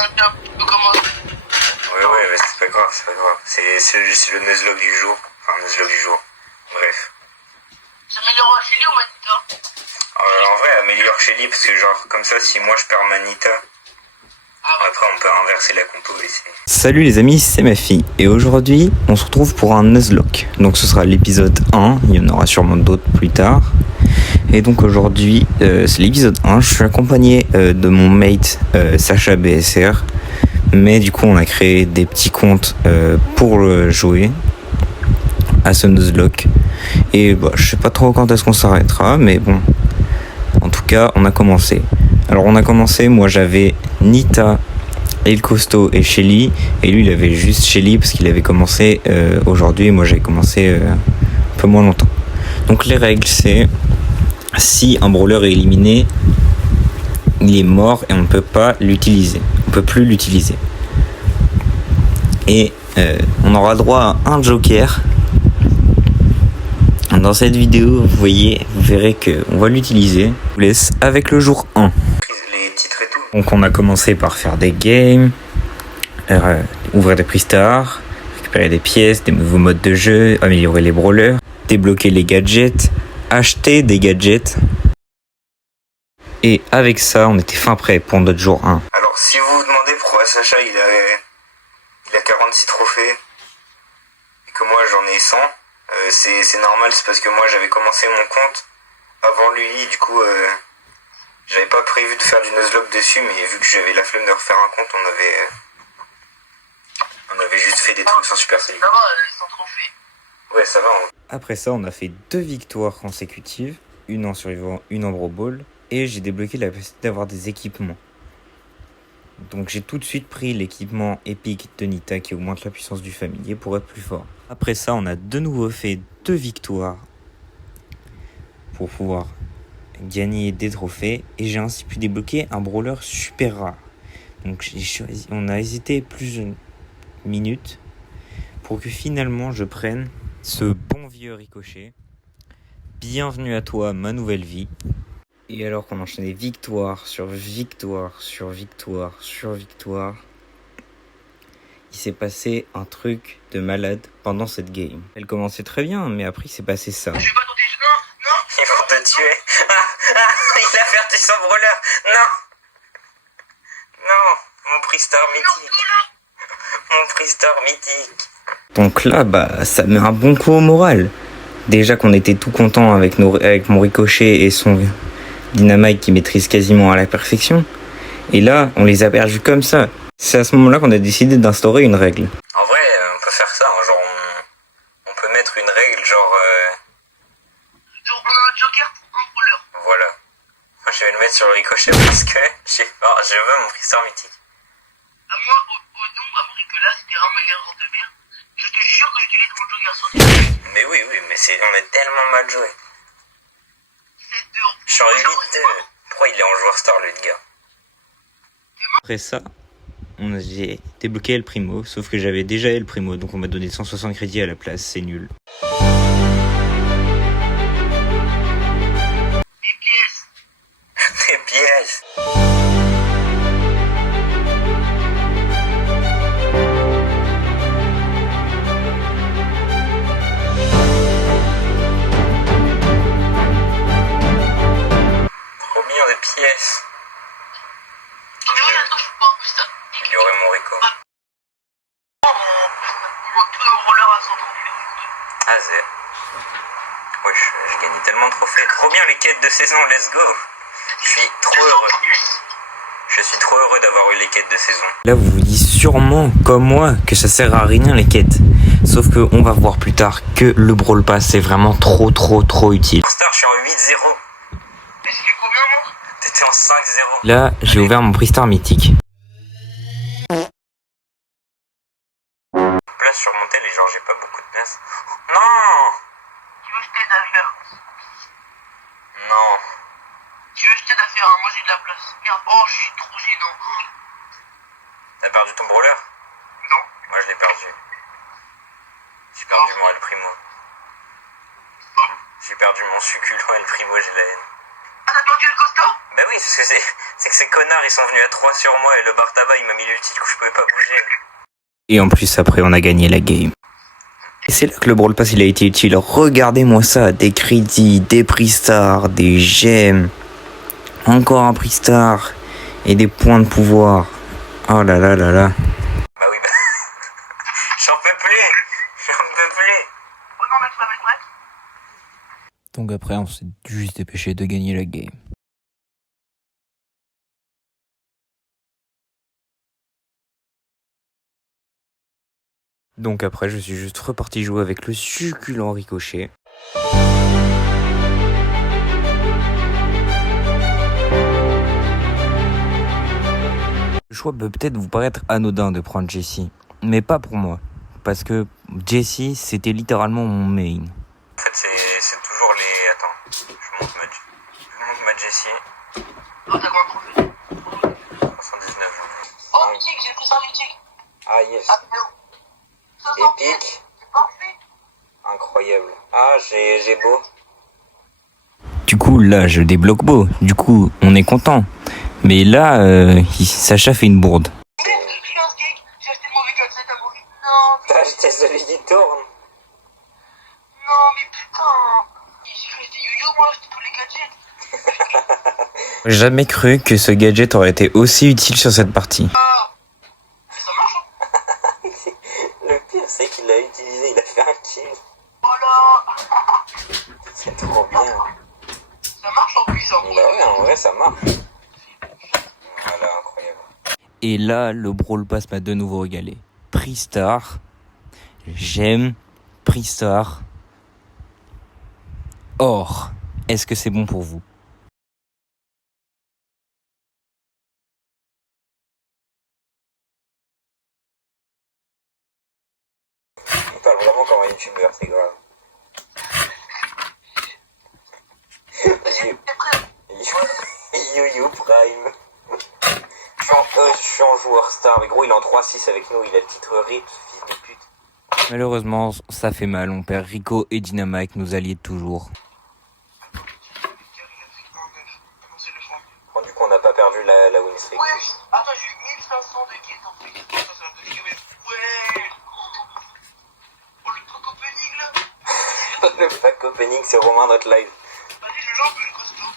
un peu comment. Ouais, mais c'est pas grave, c'est pas grave. C'est le Nuzlocke du jour. Enfin, Nuzlocke du jour. Bref. S'améliore à Shelly ou Manita? En vrai, améliore Shelly, parce que genre, comme ça, si moi je perds Manita, après on peut inverser la compo et c'est... Salut les amis, c'est ma fille et aujourd'hui on se retrouve pour un Nuzlocke. Donc ce sera l'épisode 1, il y en aura sûrement d'autres plus tard. Et donc aujourd'hui c'est l'épisode 1, je suis accompagné de mon mate Sacha BSR. Mais du coup on a créé des petits comptes pour jouer à ce Nuzlocke. Et bah, je sais pas trop quand est-ce qu'on s'arrêtera, mais bon, en tout cas on a commencé. Alors on a commencé, moi j'avais Nita, El Costo et Shelly, et lui il avait juste Shelly parce qu'il avait commencé aujourd'hui, et moi j'avais commencé un peu moins longtemps. Donc les règles c'est, si un brawler est éliminé, il est mort et on ne peut pas l'utiliser, on peut plus l'utiliser. Et on aura droit à un joker. Dans cette vidéo, vous verrez qu'on va l'utiliser. Je vous laisse avec le jour 1. Les titres et tout. Donc on a commencé par faire des games, ouvrir des prix stars, récupérer des pièces, des nouveaux modes de jeu, améliorer les brawlers, débloquer les gadgets, acheter des gadgets. Et avec ça, on était fin prêt pour notre jour 1. Alors si vous vous demandez pourquoi Sacha il a 46 trophées et que moi j'en ai 100, c'est normal, c'est parce que moi j'avais commencé mon compte avant lui, du coup j'avais pas prévu de faire du Nuzlocke dessus, mais vu que j'avais la flemme de refaire un compte, on avait juste fait des trucs sans Super Saiyan. Ça va, sans trophée. Ouais, ça va. Après ça, on a fait 2 victoires consécutives, une en survivant, une en Brawl Ball, et j'ai débloqué la possibilité d'avoir des équipements. Donc j'ai tout de suite pris l'équipement épique de Nita qui augmente la puissance du familier pour être plus fort. Après ça, on a de nouveau fait 2 victoires pour pouvoir gagner des trophées, et j'ai ainsi pu débloquer un brawler super rare. Donc on a hésité plusieurs minutes pour que finalement je prenne ce bon vieux Ricochet. Bienvenue à toi, ma nouvelle vie. Et alors qu'on enchaînait victoire sur victoire sur victoire sur victoire, il s'est passé un truc de malade pendant cette game. Elle commençait très bien, mais après il s'est passé ça. Je vais pas tenter. Non. Ils vont te tuer. Il a perdu son brawler. Non, mon prix star mythique. Mon prix star mythique. Donc là, bah, ça met un bon coup au moral. Déjà qu'on était tout content avec mon Ricochet et son Dynamite qui maîtrise quasiment à la perfection. Et là, on les a perdus comme ça. C'est à ce moment-là qu'on a décidé d'instaurer une règle. En vrai, on peut faire ça, hein, genre on peut mettre une règle genre... Genre, on a un joker pour un brawler. Voilà. Moi je vais le mettre sur le Ricochet parce que je veux mon prix star mythique. À moi, au nom, à mon Nicolas, c'était vraiment une erreur de merde. Je te jure que j'utilise mon joker sur lui. Mais oui, mais on est tellement mal joué. C'est dur. Genre 8-2. Pourquoi il est en joueur star, le gars? Après ça, j'ai débloqué El Primo, sauf que j'avais déjà El Primo, donc on m'a donné 160 crédits à la place, c'est nul. Des pièces. Des pièces. Trop bien, des pièces. Mais oui, attends, je peux pas. Putain. Il y aurait mon Rico. On voit tout un brawler à 100 trophées. Ah, zé. Wesh, j'ai gagné tellement de trophées. Trop bien les quêtes de saison, let's go. Je suis trop heureux. Je suis trop heureux d'avoir eu les quêtes de saison. Là, vous vous dites sûrement, comme moi, que ça sert à rien les quêtes. Sauf que on va voir plus tard que le Brawl Pass c'est vraiment trop utile. Star, je suis en 8-0. Mais c'était combien, moi? T'étais en 5-0. Là, j'ai ouvert mon prix star mythique. Place sur mon tel et genre j'ai pas beaucoup de place. Non. Tu veux que je t'aide à faire? Non. Tu veux que je t'aide à faire? Hein? Moi, j'ai de la place. Merde. Oh, je suis trop gênant. T'as perdu ton brawler? Non. Moi je l'ai perdu. J'ai perdu mon El Primo. J'ai perdu mon succulent El Primo, j'ai la haine. Ah, t'as perdu le costaud? Bah oui, parce que c'est que ces connards, ils sont venus à 3 sur moi et le bar tabac, il m'a mis l'ulti, du coup je pouvais pas bouger. Et en plus, après, on a gagné la game. Et c'est là que le Brawl Pass il a été utile. Regardez-moi ça, des crédits, des prix stars, des gemmes, encore un prix star et des points de pouvoir. Oh là là là là. Bah oui, bah... J'en peux plus. Oh non, mec, ça va être prêt. Donc après, on s'est juste dépêché de gagner la game. Donc après, je suis juste reparti jouer avec le succulent Ricochet. Le choix peut peut-être vous paraître anodin de prendre Jessie, mais pas pour moi. Parce que Jessie, c'était littéralement mon main. En fait, c'est toujours les... Attends, je monte ma Jessie. Oh, t'as quoi pour le 79. Oh, mythique, j'ai pris ça mythique. Ah yes. Ah, mais Épique. c'est parfait. Incroyable. Ah, j'ai beau. Du coup, là, je débloque beau. Du coup, on est content. Mais là, Sacha fait une bourde. Merde, je suis un geek. J'ai acheté le mauvais gadget à mauvais. Non, T'as acheté celui qui tourne. non, mais putain. J'ai cru que c'était yo-yo, moi, acheté tous les gadgets. J'ai jamais cru que ce gadget aurait été aussi utile sur cette partie. Mais ça marche, hein. Le pire, c'est qu'il l'a utilisé, il a fait un kill. Voilà. C'est trop bien. Ça marche en plus, en Bah vrai. ouais, en vrai, ça marche. Voilà, incroyable. Et là, le Brawl Pass m'a de nouveau régalé. Prix Star. J'aime. Prix Star. Or, est-ce que c'est bon pour vous? Il parle vraiment comme un youtubeur, c'est grave. T'es prêt? You Prime. Je suis en joueur star, mais gros, il est en 3-6 avec nous, il a le titre RIP, fils de pute. Malheureusement, ça fait mal. On perd Rico et Dynamite, nos alliés de toujours. Bon, du coup, on n'a pas perdu la win streak. Ouais, attends, j'ai eu 1500 de kills dans ce truc. Ça va te tirer. Ouais. Oh, le truc opening là. Le pack opening, c'est Romain notre live. Vas-y, je joue un peu le costaud.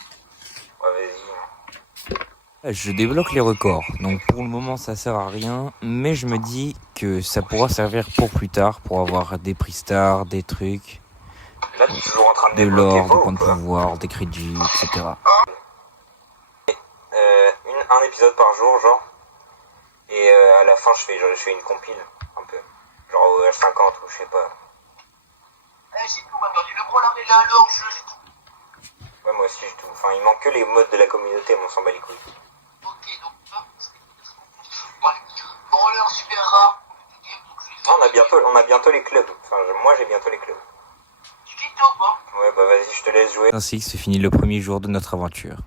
Ouais, vas-y. Je débloque les records, donc pour le moment ça sert à rien, mais je me dis que ça pourra servir pour plus tard, pour avoir des prix stars, des trucs, Là, t'es toujours en train de de débloquer l'or, des Beau, points de quoi. pouvoir, des crédits, etc. Un épisode par jour, genre. Et à la fin, je fais une compile, un peu. Genre au H50 ou je sais pas. Eh, j'ai tout maintenant. J'ai le gros l'armée là, l'or, j'ai tout. Ouais, moi aussi, j'ai tout. Enfin, il manque que les modes de la communauté, mais on s'en bat les couilles. Ok, donc ça, c'est. Ouais. Brawler super rare. Ah, on a bientôt les clubs. Enfin, moi, j'ai bientôt les clubs. Tu quittes ou pas? Ouais, bah vas-y, je te laisse jouer. Ainsi que se finit le premier jour de notre aventure.